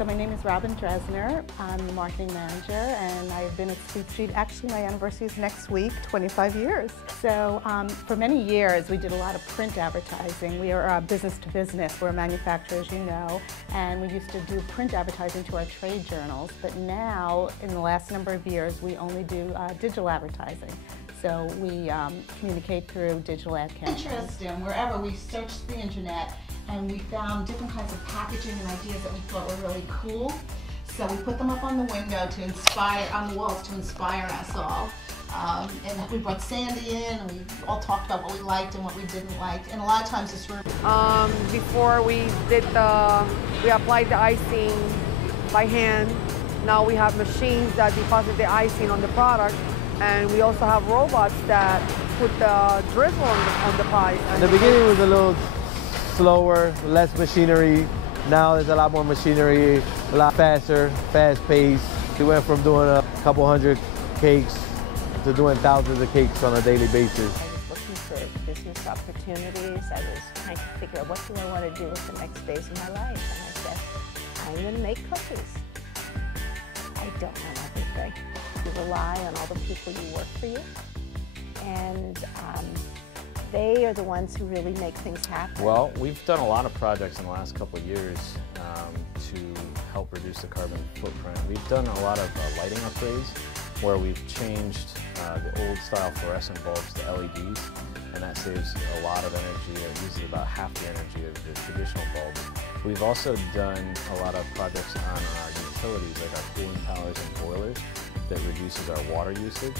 So my name is Robin Dresner. I'm the marketing manager, and I've been at Sweet Street. Actually, my anniversary is next week, 25 years. So for many years, we did a lot of print advertising. We are business to business. We're a manufacturer, as you know, and we used to do print advertising to our trade journals. But now, in the last number of years, we only do digital advertising. So we communicate through digital ad campaigns. Interesting. Wherever we searched the internet, and we found different kinds of packaging and ideas that we thought were really cool. So we put them up on the window to inspire, on the walls to inspire us all. And we brought Sandy in, and we all talked about what we liked and what we didn't like. And a lot of times this room. Before we applied the icing by hand. Now we have machines that deposit the icing on the product. And we also have robots that put the drizzle on the pie. In the beginning it was a little slower, less machinery. Now there's a lot more machinery, a lot faster, fast-paced. We went from doing a couple hundred cakes to doing thousands of cakes on a daily basis. I was looking for business opportunities. I was trying to figure out what do I want to do with the next days of my life. And I said, I'm going to make cookies. I don't know everything. You rely on all the people who work for you, and they are the ones who really make things happen. Well, we've done a lot of projects in the last couple of years to help reduce the carbon footprint. We've done a lot of lighting upgrades where we've changed the old style fluorescent bulbs to LEDs, and that saves a lot of energy. It uses about half the energy of the traditional bulbs. We've also done a lot of projects on our utilities, like our cooling towers and boilers, that reduces our water usage.